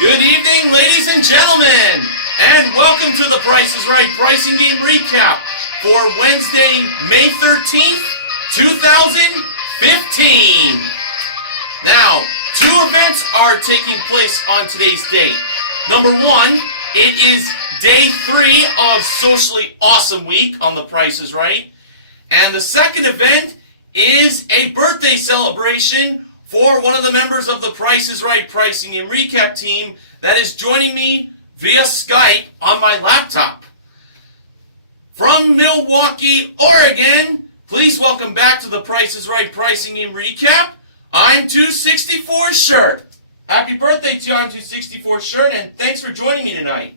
Good evening, ladies and gentlemen, and welcome to the Price is Right Pricing Game Recap for Wednesday, May 13th, 2015. Now, two events are taking place on today's date. Number one, it is day 3 of Socially Awesome Week on the Price is Right. And the second event is a birthday celebration for one of the members of the Price is Right Pricing and Recap team that is joining me via Skype on my laptop. From Milwaukee, Oregon, please welcome back to the Price is Right Pricing and Recap, I'm 264 Shirt. Happy birthday to you, I'm 264 Shirt, and thanks for joining me tonight.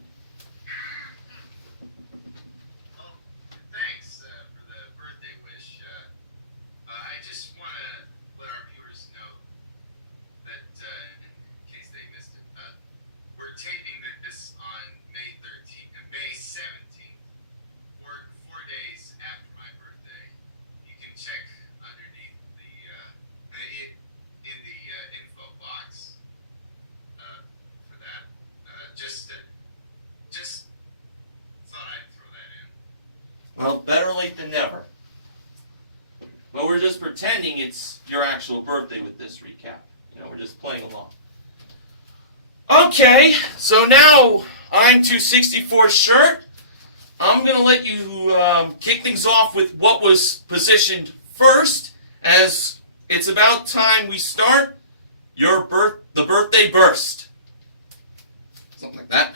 Well, better late than never. But we're just pretending it's your actual birthday with this recap. You know, we're just playing along. Okay, so now I'm 264 Shirt. I'm going to let you kick things off with what was positioned first, as it's about time we start the birthday burst. Something like that.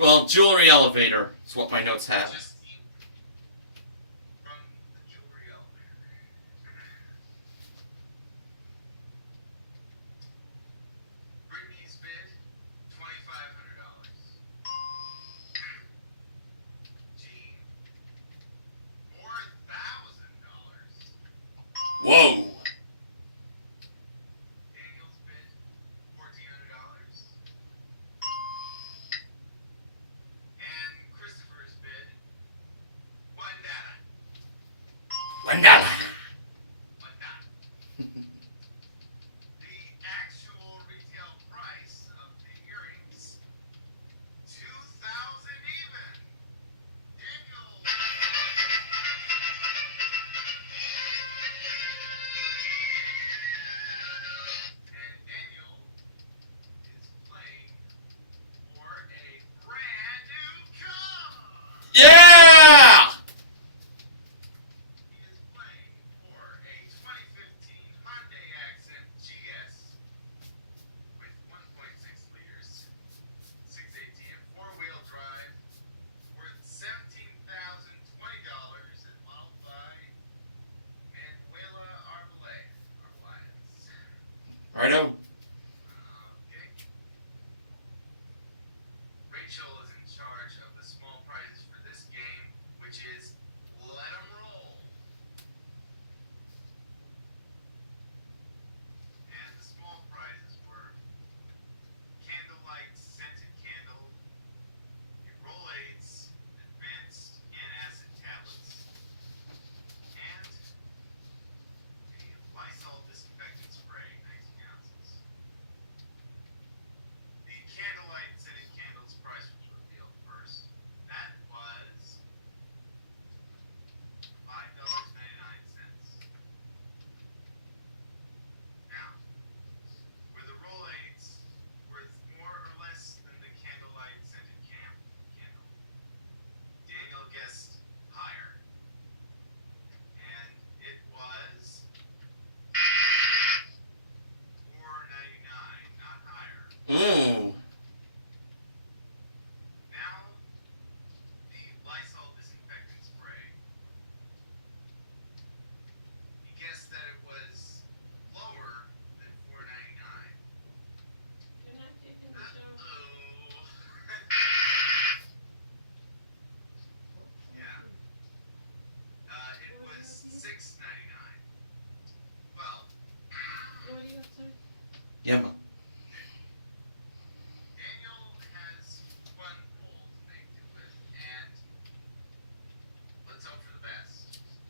Well, jewelry elevator is what my notes have. Whoa!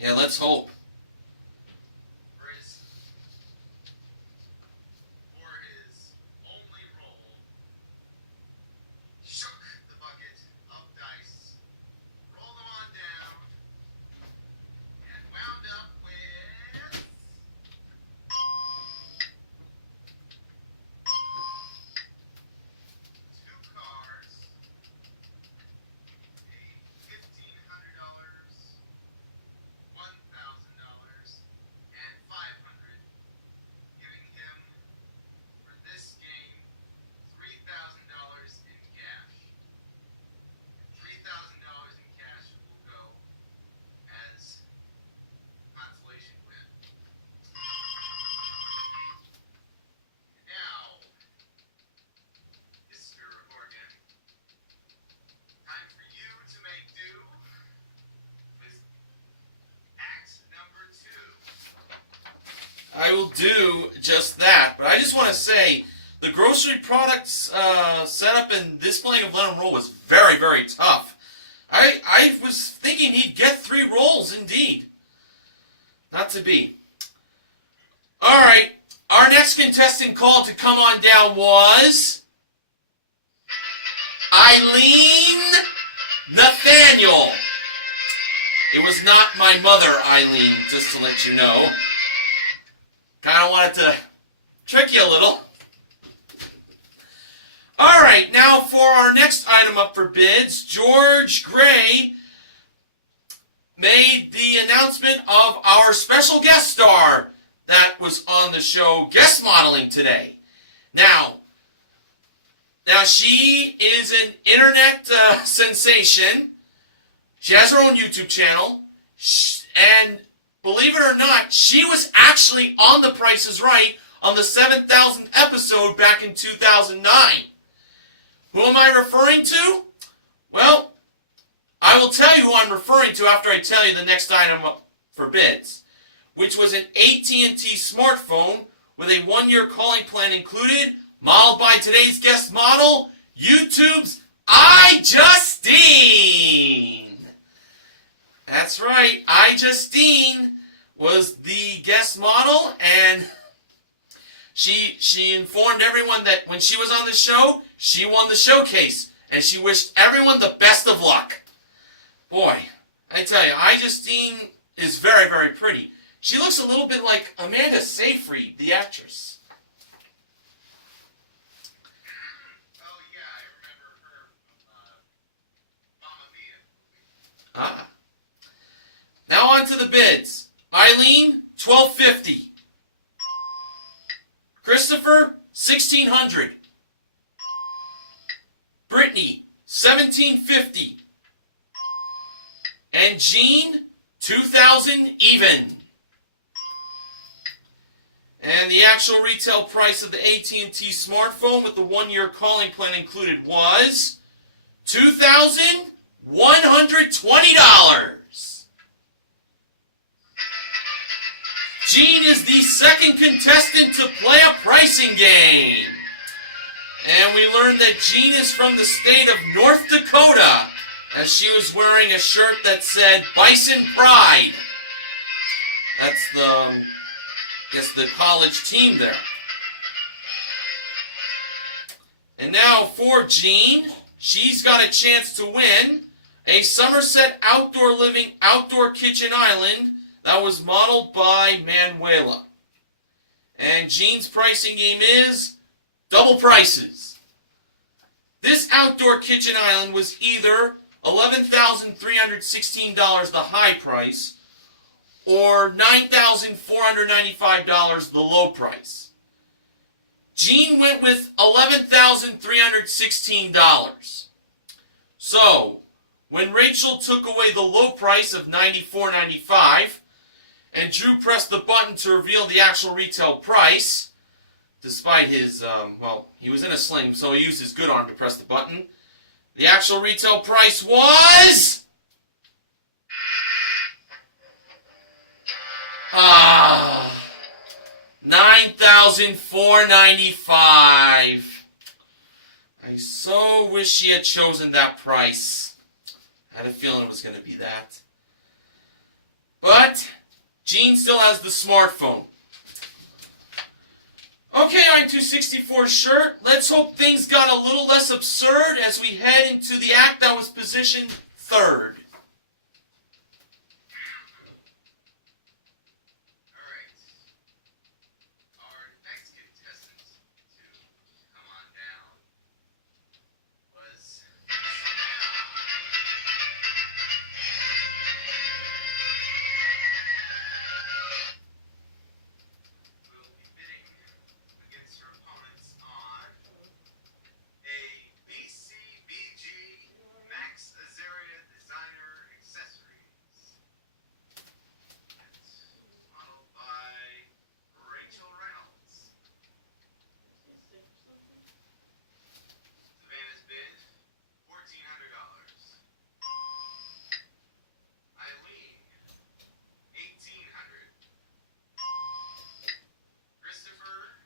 Yeah, let's hope. For his only roll, shook the bucket of dice, rolled them on down, and wound up with 2 cards, a $1,500, $1,000, and $500, giving him, for this game, $3,000 in cash. $3,000 in cash will go as consolation win. Now, Mr. Horgan, time for you to make do with act number 2. I will do just that, but I just want to say the grocery products setup and this playing of Let 'em Roll was very, very tough. I was thinking he'd get 3 rolls, indeed. Not to be. Alright, our next contestant called to come on down was Eileen Nathaniel. It was not my mother, Eileen, just to let you know. Kind of wanted to trick you a little. Alright, now for our next item up for bids, George Gray made the announcement of our special guest star that was on the show guest modeling today. Now she is an internet sensation. She has her own YouTube channel, and believe it or not, she was actually on The Price is Right on the 7,000th episode back in 2009. Who am I referring to? Well, I will tell you who I'm referring to after I tell you the next item up for bids, which was an AT&T smartphone with a 1-year calling plan included, modeled by today's guest model, YouTube's iJustine. That's right, iJustine was the guest model, and she informed everyone that when she was on the show, she won the showcase, and she wished everyone the best of luck. Boy, I tell you, iJustine is very, very pretty. She looks a little bit like Amanda Seyfried, the actress. Oh yeah, I remember her from Mamma Mia. Ah. Now on to the bids. Eileen, $1,250. Christopher, $1,600. Brittany, $1,750. And Jean, $2,000 even. And the actual retail price of the AT&T smartphone with the 1-year calling plan included was $2,120. Jean is the second contestant to play a pricing game. And we learned that Jean is from the state of North Dakota, as she was wearing a shirt that said Bison Pride. That's the college team there. And now for Jean, she's got a chance to win a Somerset Outdoor Living Outdoor Kitchen Island that was modeled by Manuela. And Jean's pricing game is double prices. This outdoor kitchen island was either $11,316 the high price or $9,495 the low price. Jean went with $11,316. So, when Rachel took away the low price of $94.95 and Drew pressed the button to reveal the actual retail price, despite his, he was in a sling, so he used his good arm to press the button, the actual retail price was... $9,495. I so wish she had chosen that price. I had a feeling it was going to be that. But Gene still has the smartphone. Okay, I'm 264 shirt. Let's hope things got a little less absurd as we head into the act that was positioned third. Alright. Our next contestant to come on down was who will be bidding against her opponents on a BCBG Max Azaria Designer Accessories. It's modeled by Rachel Reynolds. Savannah's bid, $1,400. Eileen, $1,800. Christopher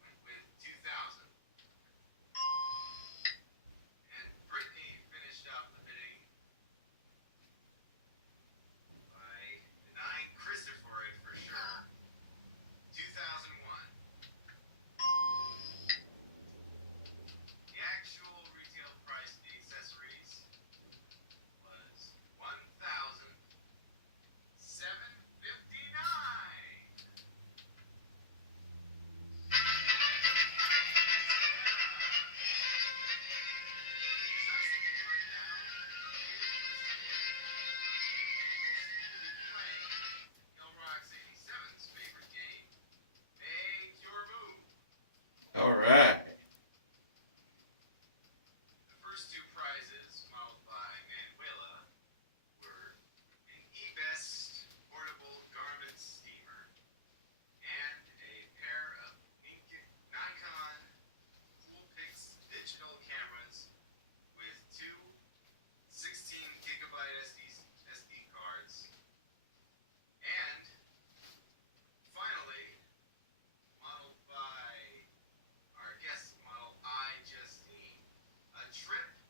went with $2,000. And Brittany finished off the bidding by denying Christopher it for sure. $2,001. The actual retail price of the accessories was $1,759. Favorite game, Make Your Move. All right. The first two prizes, modeled by Manuela, were an eBest portable garment steamer and a pair of Nikon Coolpix digital cameras with two 16-gigabyte SD cards. And finally, modeled by our guest model I-Justine, a trip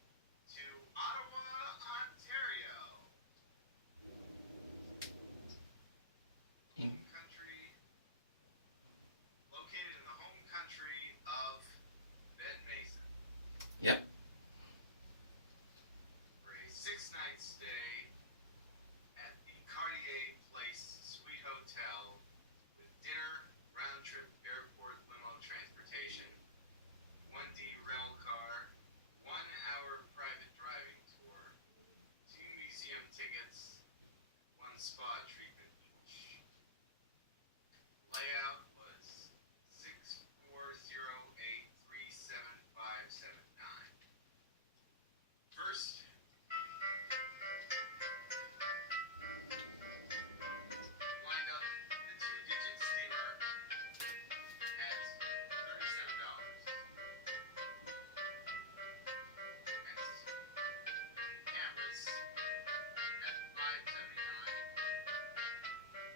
to Ottawa, Ontario. Home country, located in the home country of Ben Mason. Yep. For a 6-night stay at the Cartier Place Suite Hotel with dinner, round-trip airport limo transportation, 1D rental car, 1-hour private driving tour, 2 museum tickets, 1 spa treatment each. Layout was 640837579. First, lined up the 2-digit steamer at $37. Next, cameras at $579.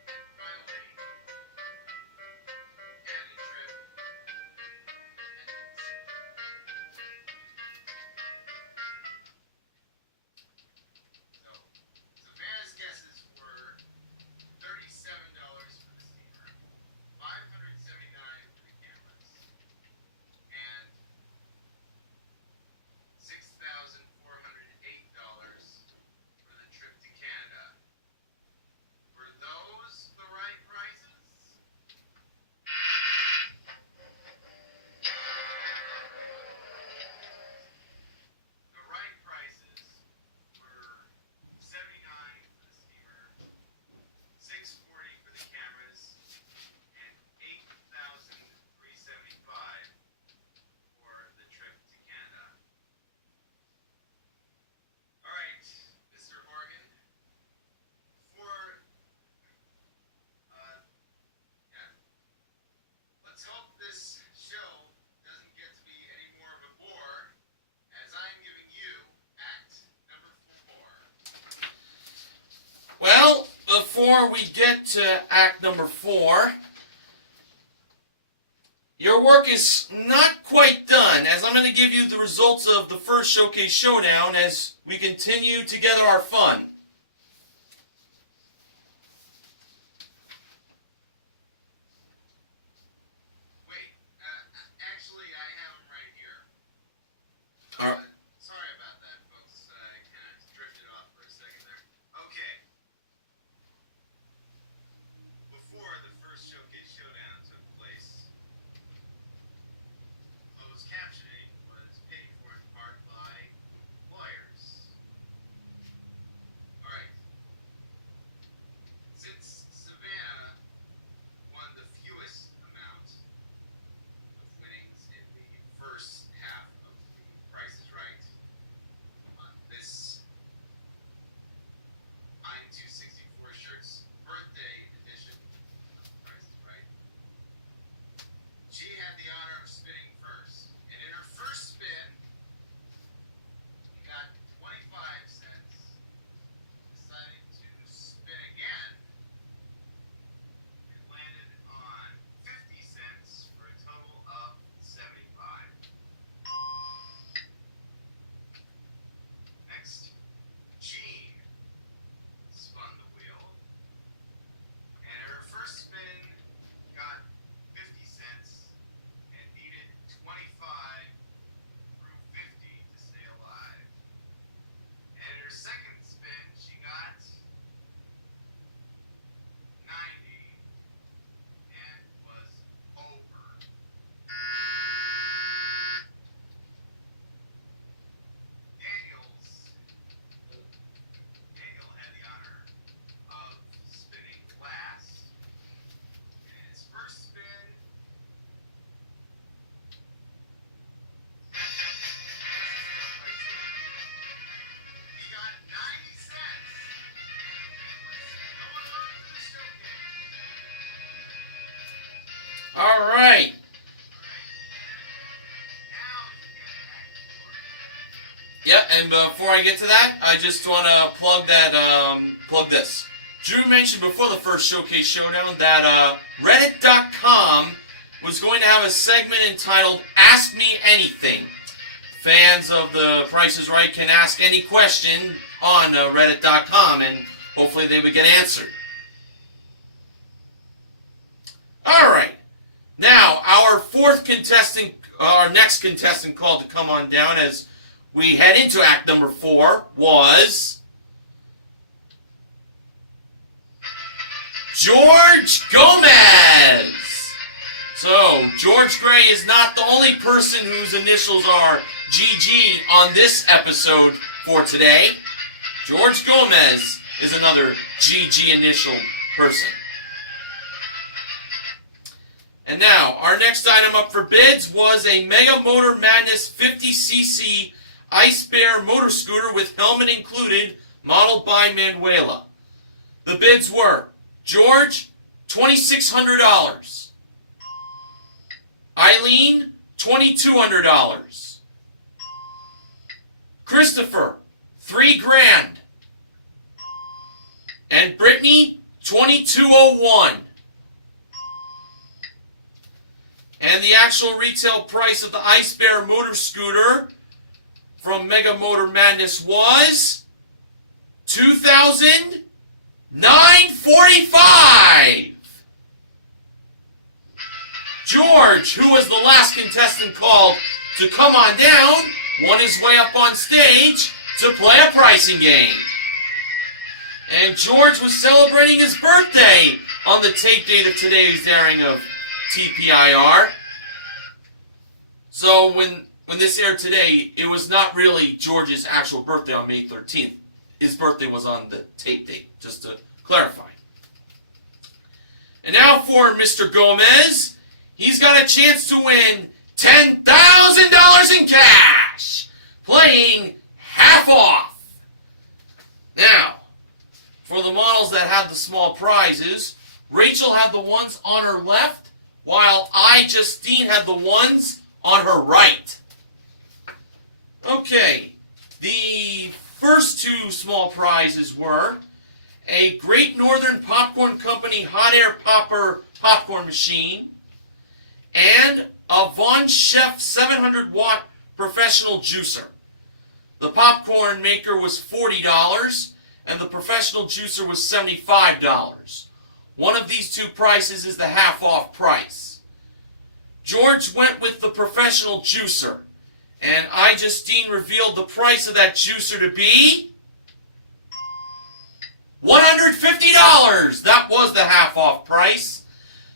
And finally, Canada trip So, Savannah's guesses were $37 for the steamer, $579 for the cameras, and $6,408 for the trip to Canada. Were those the right prices? The right prices were $79 for the steamer, $640 for the cameras, and $8,375 for the trip to Canada. All right, Mr. Horgan. Let's hope this show doesn't get to be any more of a bore, as I'm giving you act number 4. Well, before we get to act number 4, your work is not quite done, as I'm going to give you the results of the first Showcase Showdown as we continue together our fun. and before I get to that, I just want to plug this. Drew mentioned before the first Showcase Showdown that Reddit.com was going to have a segment entitled Ask Me Anything. Fans of The Price is Right can ask any question on Reddit.com, and hopefully they would get answered. Alright, now our next contestant called to come on down as we head into act number 4 was George Gomez. So, George Gray is not the only person whose initials are GG on this episode for today. George Gomez is another GG initial person. And now, our next item up for bids was a Mega Motor Madness 50cc Ice Bear motor scooter with helmet included, modeled by Manuela. The bids were George, $2,600. Eileen, $2,200. Christopher, $3,000. And Brittany, $2,201. And the actual retail price of the Ice Bear motor scooter from Mega Motor Madness was $2,945. George, who was the last contestant called to come on down, won his way up on stage to play a pricing game. And George was celebrating his birthday on the tape date of today's airing of TPIR. So when this aired today, it was not really George's actual birthday on May 13th. His birthday was on the tape date, just to clarify. And now for Mr. Gomez. He's got a chance to win $10,000 in cash, playing half off. Now, for the models that had the small prizes, Rachel had the ones on her left, while Justine had the ones on her right. Okay, the first two small prizes were a Great Northern Popcorn Company hot air popper popcorn machine and a Von Chef 700-watt professional juicer. The popcorn maker was $40 and the professional juicer was $75. One of these two prices is the half-off price. George went with the professional juicer, and Justine revealed the price of that juicer to be $150. That was the half-off price.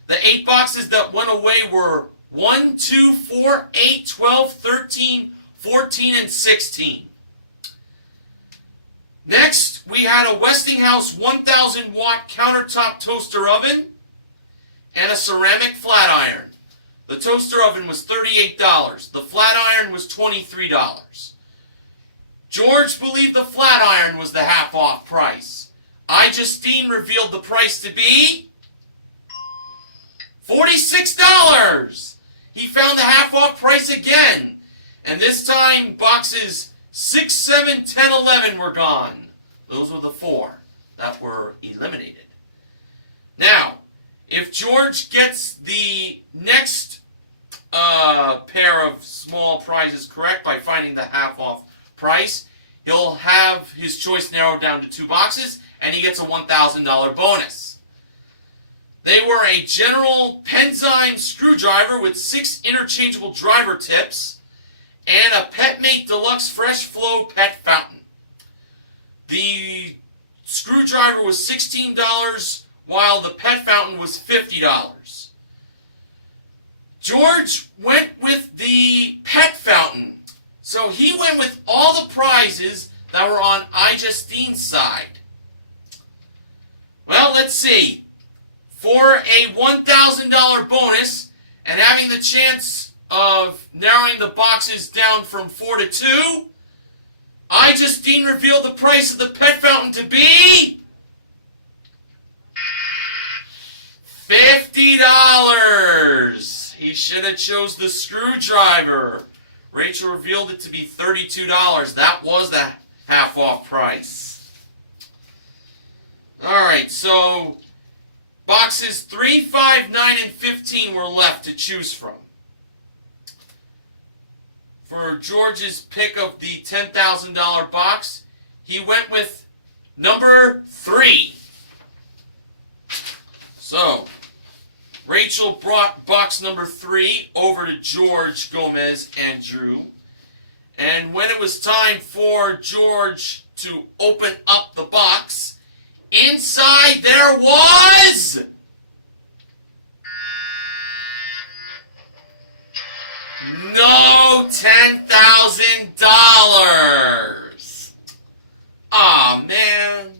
The 8 boxes that went away were 1, 2, 4, 8, 12, 13, 14, and 16. Next, we had a Westinghouse 1,000-watt countertop toaster oven and a ceramic flat iron. The toaster oven was $38. The flat iron was $23. George believed the flat iron was the half-off price. Justine revealed the price to be $46. He found the half-off price again, and this time boxes 6, 7, 10, 11 were gone. Those were the 4 that were eliminated. Now, if George gets the next pair of small prizes correct by finding the half-off price, he'll have his choice narrowed down to 2 boxes, and he gets a $1,000 bonus. They were a General Pennzyme screwdriver with 6 interchangeable driver tips and a PetMate Deluxe Fresh Flow Pet Fountain. The screwdriver was $16, while the pet fountain was $50. George went with the pet fountain, so he went with all the prizes that were on Justine's side. Well, let's see. For a $1,000 bonus and having the chance of narrowing the boxes down from 4 to 2, Justine revealed the price of the pet fountain to be $50. He should have chose the screwdriver. Rachel revealed it to be $32. That was the half off price. Alright, so boxes 3, 5, 9, and 15 were left to choose from. For George's pick of the $10,000 box, he went with number 3. So, Rachel brought box number 3 over to George, Gomez, and Drew. And when it was time for George to open up the box, inside there was no $10,000. Aw, man.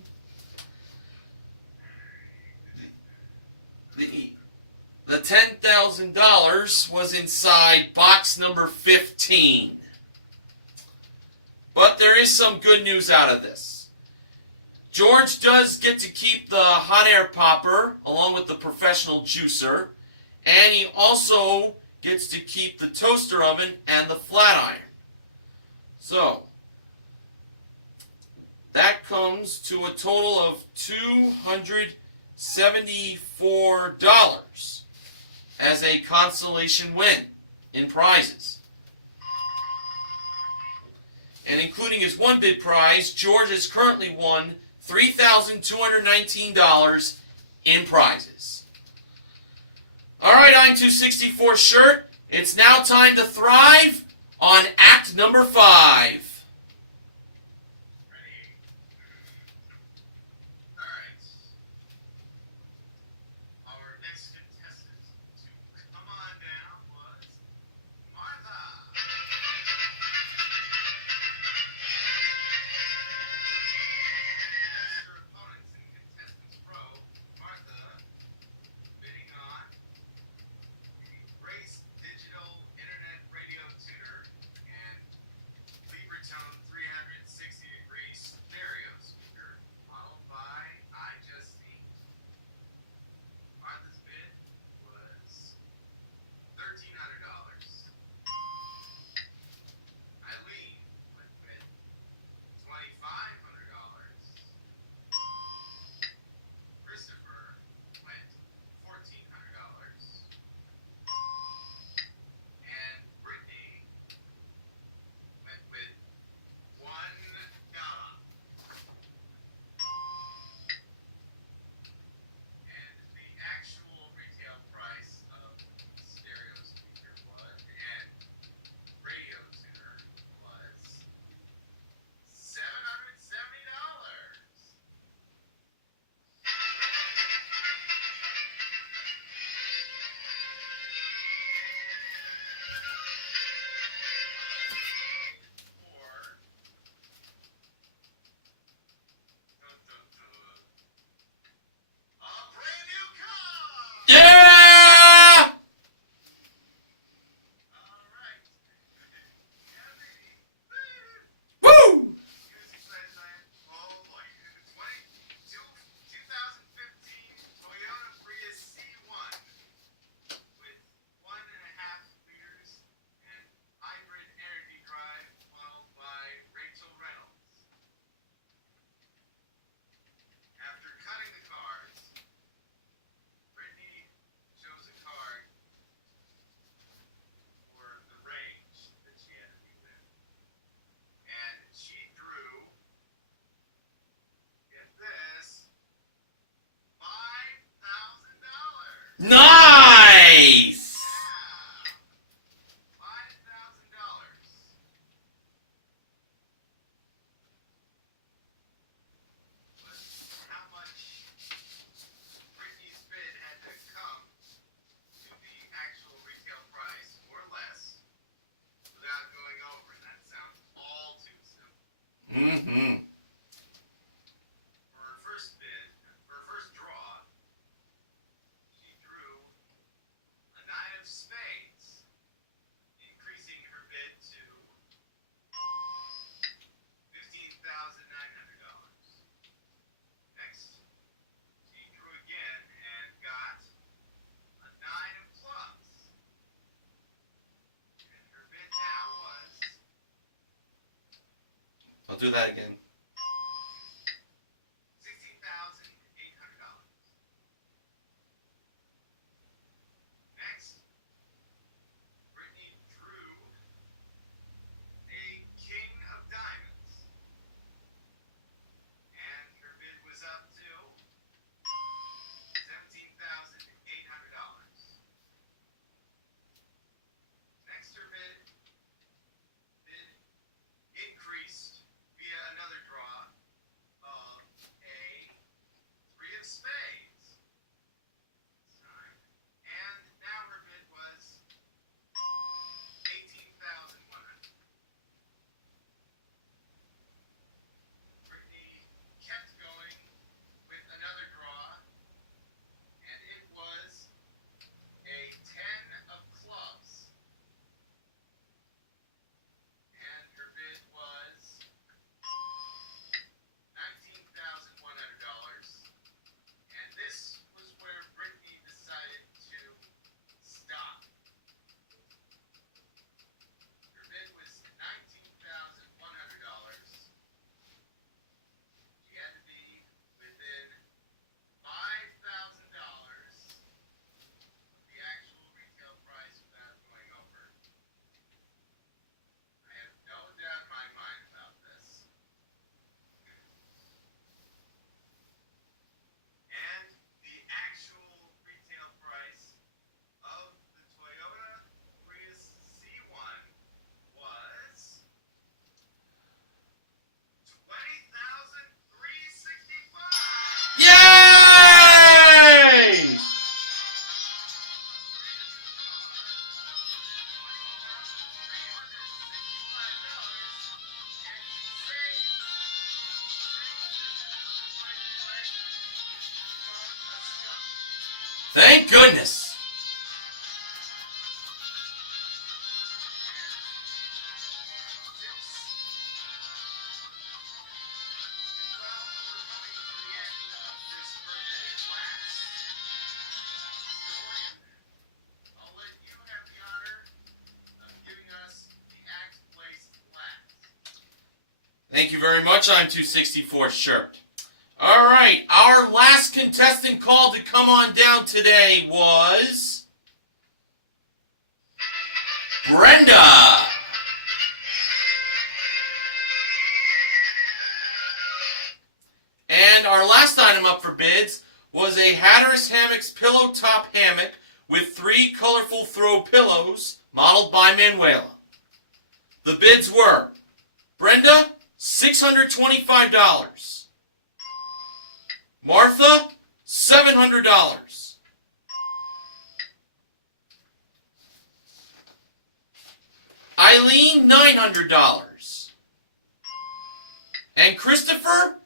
The $10,000 was inside box number 15. But there is some good news out of this. George does get to keep the hot air popper along with the professional juicer, and he also gets to keep the toaster oven and the flat iron. So, that comes to a total of $274 as a consolation win in prizes. And including his one bid prize, George has currently won $3,219 in prizes. Alright, I'm 264 shirt. It's now time to thrive on act number 5. Nice! Mm-hmm. For her first draw, she drew do that again. $16,800. Next, Brittany drew a king of diamonds, and her bid was up to $17,800. Next, her bid increased via another draw of a three of spades. And now her bid was $18,100. Brittany kept going with another draw, and it was a 10 of clubs. And her bid was $19,100. And this was where Brittany decided to stop. Her bid was $19,100. She had to be within $5,000 of the actual retail price without going over. I have no doubt in my mind about this. And the actual retail price of the Toyota Prius C1 was $20,365. Yay! Thank goodness. I'll let you have the honor of giving us the act placed last. Thank you very much. I'm 264 Shirt. All right, our last contestant called to come on down today was Brenda. And our last item up for bids was a Hatteras Hammocks pillow top hammock with 3 colorful throw pillows modeled by Manuela. The bids were Brenda, $625. Martha, $700. Eileen, $900. And Christopher,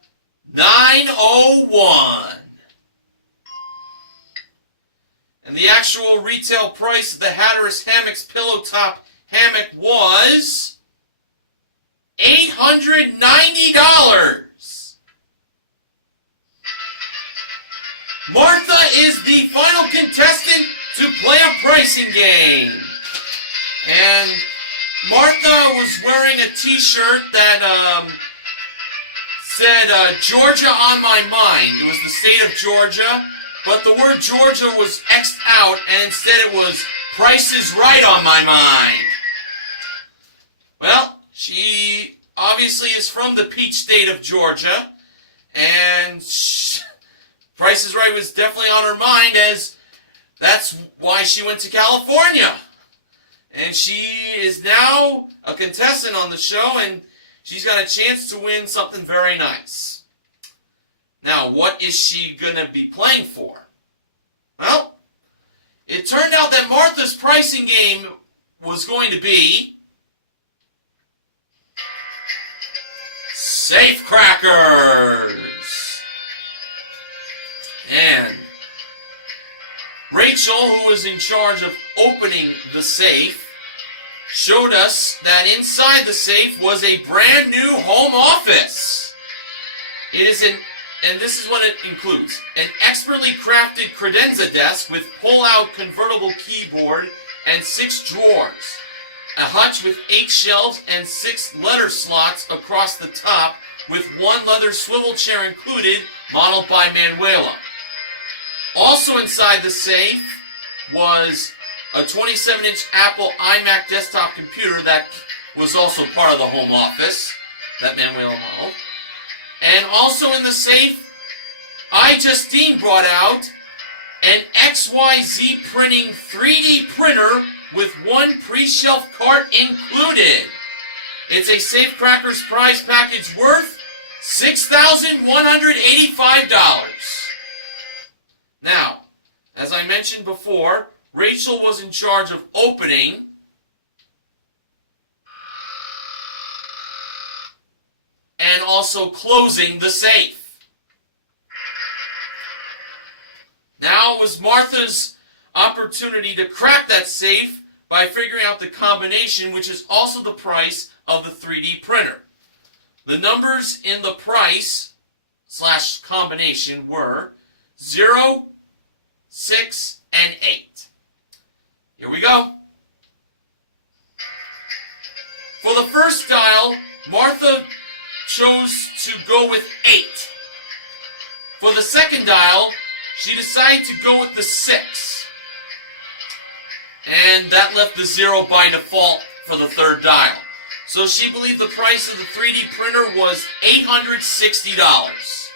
$901. And the actual retail price of the Hatteras Hammocks pillow top hammock was $890. Martha is the final contestant to play a pricing game. And Martha was wearing a t-shirt that said Georgia on my mind. It was the state of Georgia, but the word Georgia was X'd out, and instead it was Price is Right on my mind. Well, she obviously is from the peach state of Georgia, and Price is Right was definitely on her mind, as that's why she went to California. And she is now a contestant on the show, and she's got a chance to win something very nice. Now, what is she going to be playing for? Well, it turned out that Martha's pricing game was going to be Safe Crackers. And Rachel, who was in charge of opening the safe, showed us that inside the safe was a brand new home office. It is and this is what it includes: an expertly crafted credenza desk with pull-out convertible keyboard and 6 drawers, a hutch with 8 shelves and 6 letter slots across the top, with 1 leather swivel chair included, modeled by Manuela. Also inside the safe was a 27-inch Apple iMac desktop computer that was also part of the home office that Manuela modeled. And also in the safe, iJustine brought out an XYZ printing 3D printer with 1 pre-shelf cart included. It's a Safecrackers prize package worth $6,185. Now, as I mentioned before, Rachel was in charge of opening and also closing the safe. Now it was Martha's opportunity to crack that safe by figuring out the combination, which is also the price of the 3D printer. The numbers in the price / combination were 0, 6, and 8. Here we go. For the first dial, Martha chose to go with 8. For the second dial, she decided to go with the 6. And that left the 0 by default for the third dial. So she believed the price of the 3D printer was $860.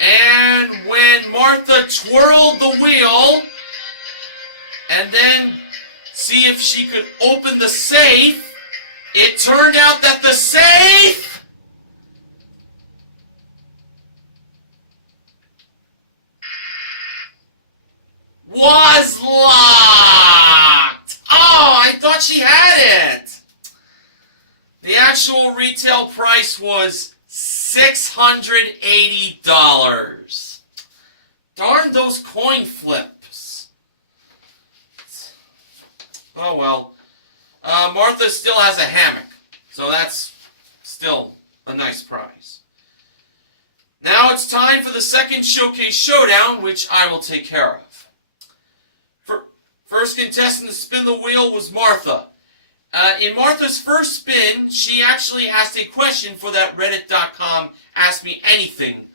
And when Martha twirled the wheel and then see if she could open the safe, it turned out that the safe was locked. Oh, I thought she had it. The actual retail price was $680. Darn those coin flips. Oh well. Martha still has a hammock, so that's still a nice prize. Now it's time for the second showcase showdown, which I will take care of. First contestant to spin the wheel was Martha. In Martha's first spin, she actually asked a question for that Reddit.com Ask Me Anything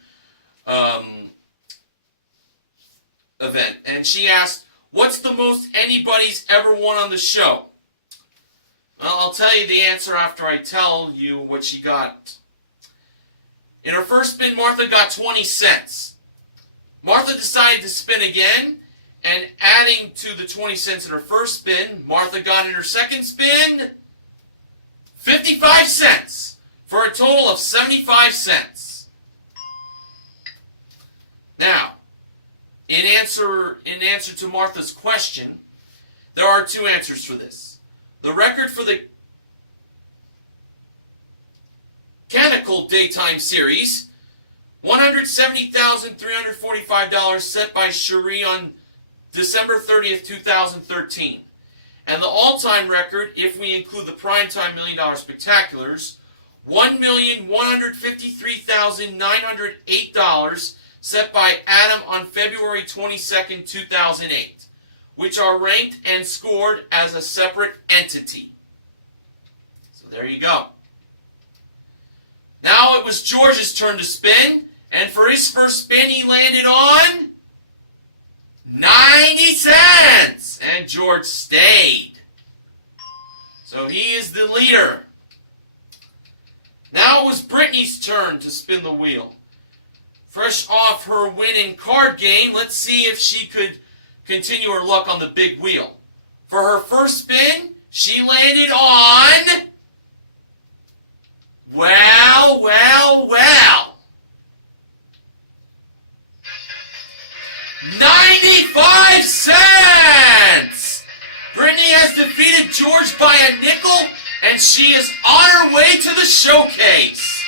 event. And she asked, what's the most anybody's ever won on the show? Well, I'll tell you the answer after I tell you what she got. In her first spin, Martha got 20 cents. Martha decided to spin again, and adding to the 20 cents in her first spin, Martha got in her second spin 55 cents for a total of 75 cents. Now, in answer to Martha's question, there are 2 answers for this. The record for the Canonical Daytime Series, $170,345 set by Cherie on December 30th, 2013. And the all-time record, if we include the Primetime $1 Million Spectaculars, $1,153,908 set by Adam on February 22nd, 2008, which are ranked and scored as a separate entity. So there you go. Now it was George's turn to spin, and for his first spin he landed on 90 cents, and George stayed. So he is the leader. Now it was Brittany's turn to spin the wheel. Fresh off her win in card game, let's see if she could continue her luck on the big wheel. For her first spin, she landed on, well, 95 cents! Brittany has defeated George by a nickel, and she is on her way to the showcase.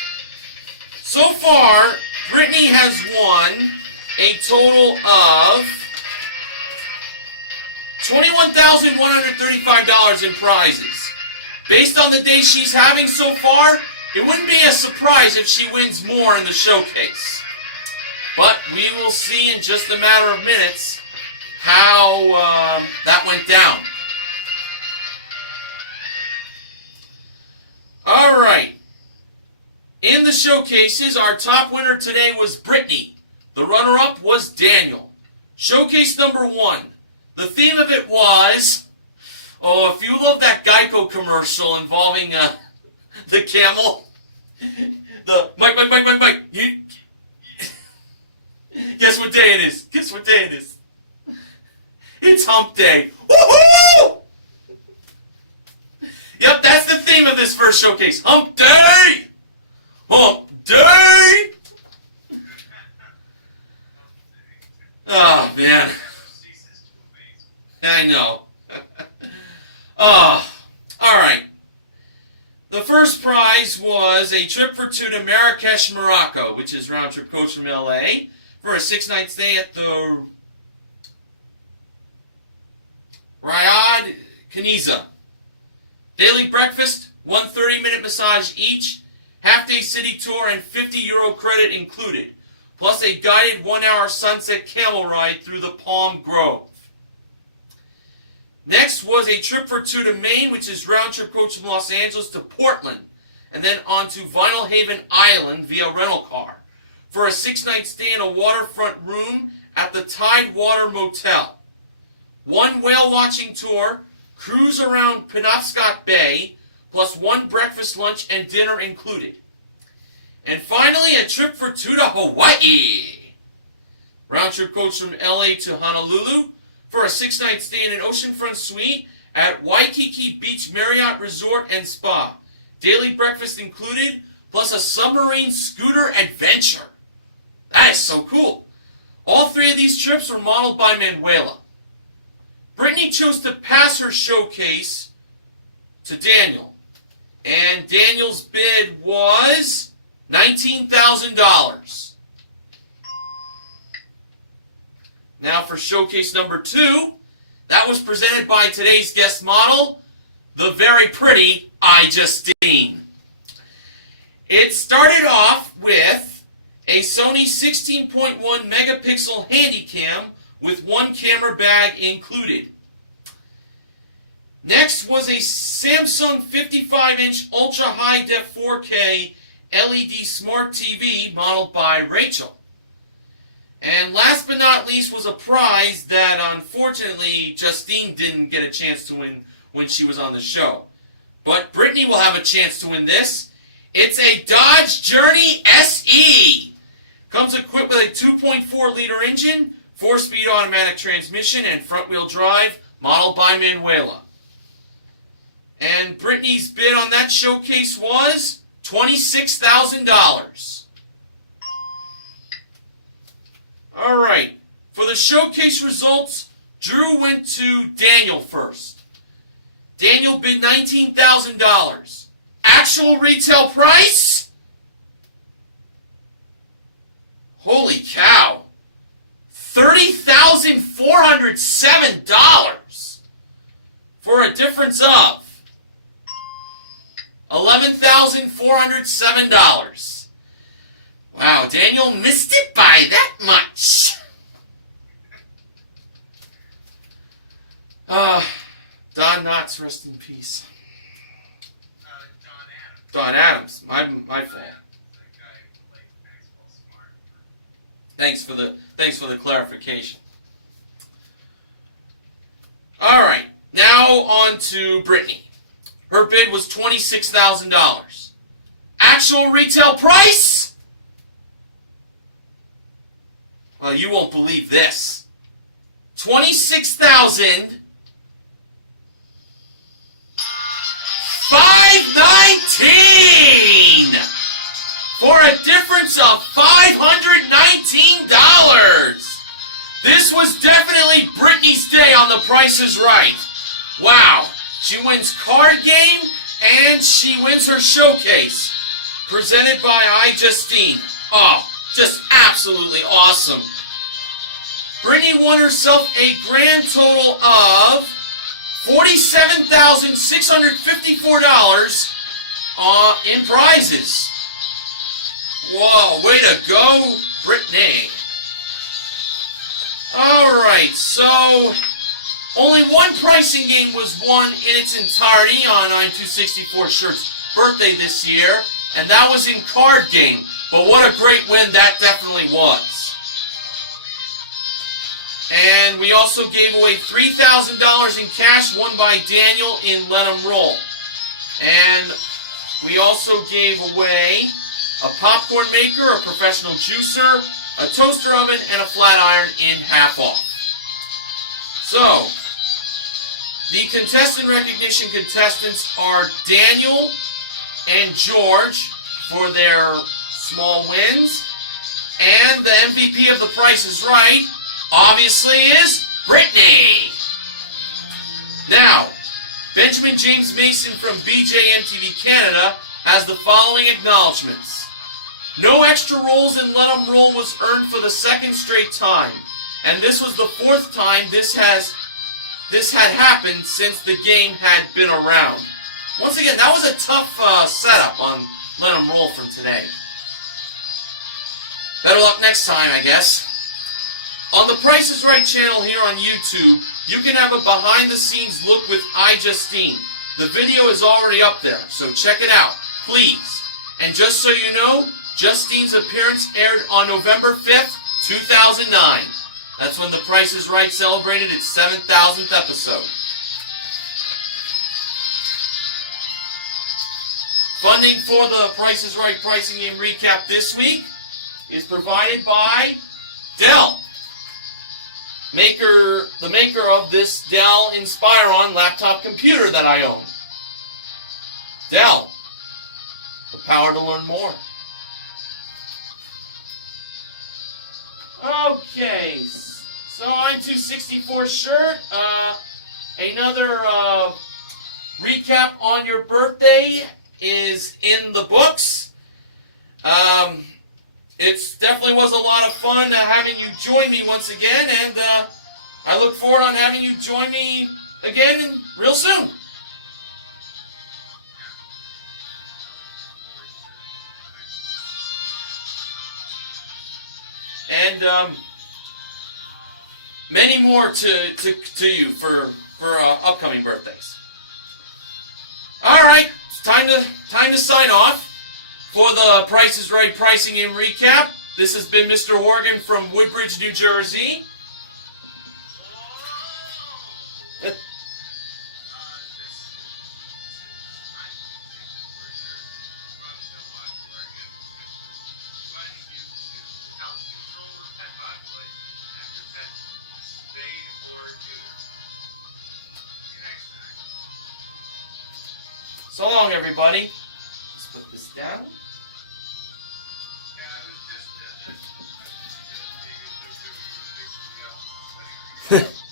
So far, Brittany has won a total of $21,135 in prizes. Based on the day she's having so far, it wouldn't be a surprise if she wins more in the showcase. But we will see in just a matter of minutes how that went down. In the showcases, our top winner today was Brittany. The runner-up was Daniel. Showcase number 1. The theme of it was, oh, if you love that Geico commercial involving the camel, the Mike, you, guess what day it is? Guess what day it is? It's hump day. Woohoo! Yep, that's the theme of this first showcase. Hump day! Hump day! Oh, man. I know. Oh, all right. The first prize was a trip for 2 to Marrakesh, Morocco, which is round trip coach from LA, for a 6-night stay at the Riyadh Kaniza. Daily breakfast, 1 30-minute massage each, half-day city tour, and €50 credit included, plus a guided 1-hour sunset camel ride through the Palm Grove. Next was a trip for 2 to Maine, which is round-trip coach from Los Angeles to Portland, and then on to Vinyl Haven Island via rental car, for a 6-night stay in a waterfront room at the Tidewater Motel. 1 whale-watching tour, cruise around Penobscot Bay, plus 1 breakfast, lunch, and dinner included. And finally, a trip for 2 to Hawaii. Round-trip coach from LA to Honolulu for a 6-night stay in an oceanfront suite at Waikiki Beach Marriott Resort and Spa. Daily breakfast included, plus a submarine scooter adventure. That is so cool. All 3 of these trips were modeled by Manuela. Brittany chose to pass her showcase to Daniel. And Daniel's bid was $19,000. Now for showcase number 2, that was presented by today's guest model, the very pretty Justine. It started off with a Sony 16.1 megapixel Handycam with 1 camera bag included. Next was a Samsung 55-inch Ultra High Def 4K LED Smart TV modeled by Rachel. And last but not least was a prize that unfortunately Justine didn't get a chance to win when she was on the show. But Brittany will have a chance to win this. It's a Dodge Journey SE. Comes equipped with a 2.4-liter engine, 4-speed automatic transmission, and front-wheel drive, modeled by Manuela. And Brittany's bid on that showcase was $26,000. All right, for the showcase results, Drew went to Daniel first. Daniel bid $19,000. Actual retail price? Holy cow. $30,407 for a difference of $11,407. Wow, Daniel missed it by that much. Don Knotts, rest in peace. Don Adams. My fault. Thanks for the clarification. All right, now on to Brittany. Her bid was $26,000. Actual retail price? Well, you won't believe this. $26,519 for a difference of $519. This was definitely Brittany's day on The Price is Right. Wow, she wins card game and she wins her showcase. Presented by Justine. Oh, just absolutely awesome. Brittany won herself a grand total of $47,654 in prizes. Whoa, way to go, Brittany. Alright, so only one pricing game was won in its entirety on I'm264 Shirt's birthday this year, and that was in card game. But what a great win that definitely was. And we also gave away $3,000 in cash won by Daniel in Let 'em Roll. And we also gave away a popcorn maker, a professional juicer, a toaster oven, and a flat iron in half off. So, the contestant recognition contestants are Daniel and George for their small wins. And the MVP of The Price is Right, obviously, is Brittany. Now, Benjamin James Mason from BJMTV Canada has the following acknowledgments. No extra rolls in Let 'em Roll was earned for the second straight time, and this was the fourth time this had happened since the game had been around. Once again, that was a tough setup on Let 'em Roll from today. Better luck next time, I guess. On the Price is Right channel here on YouTube, you can have a behind-the-scenes look with iJustine. The video is already up there, so check it out, please. And just so you know, Justine's appearance aired on November 5th, 2009. That's when The Price is Right celebrated its 7,000th episode. Funding for the Price is Right pricing game recap this week is provided by Dell. The maker of this Dell Inspiron laptop computer that I own. Dell, the power to learn more. Okay, so on to 64 shirt. Another recap on your birthday is in the books. It definitely was a lot of fun having you join me once again, and I look forward on having you join me again real soon. And many more to you for upcoming birthdays. All right, it's time to sign off. For the Price is Right pricing game recap, this has been Mr. Horgan from Woodbridge, New Jersey. So long, everybody. Let's put this down. Yeah, I was just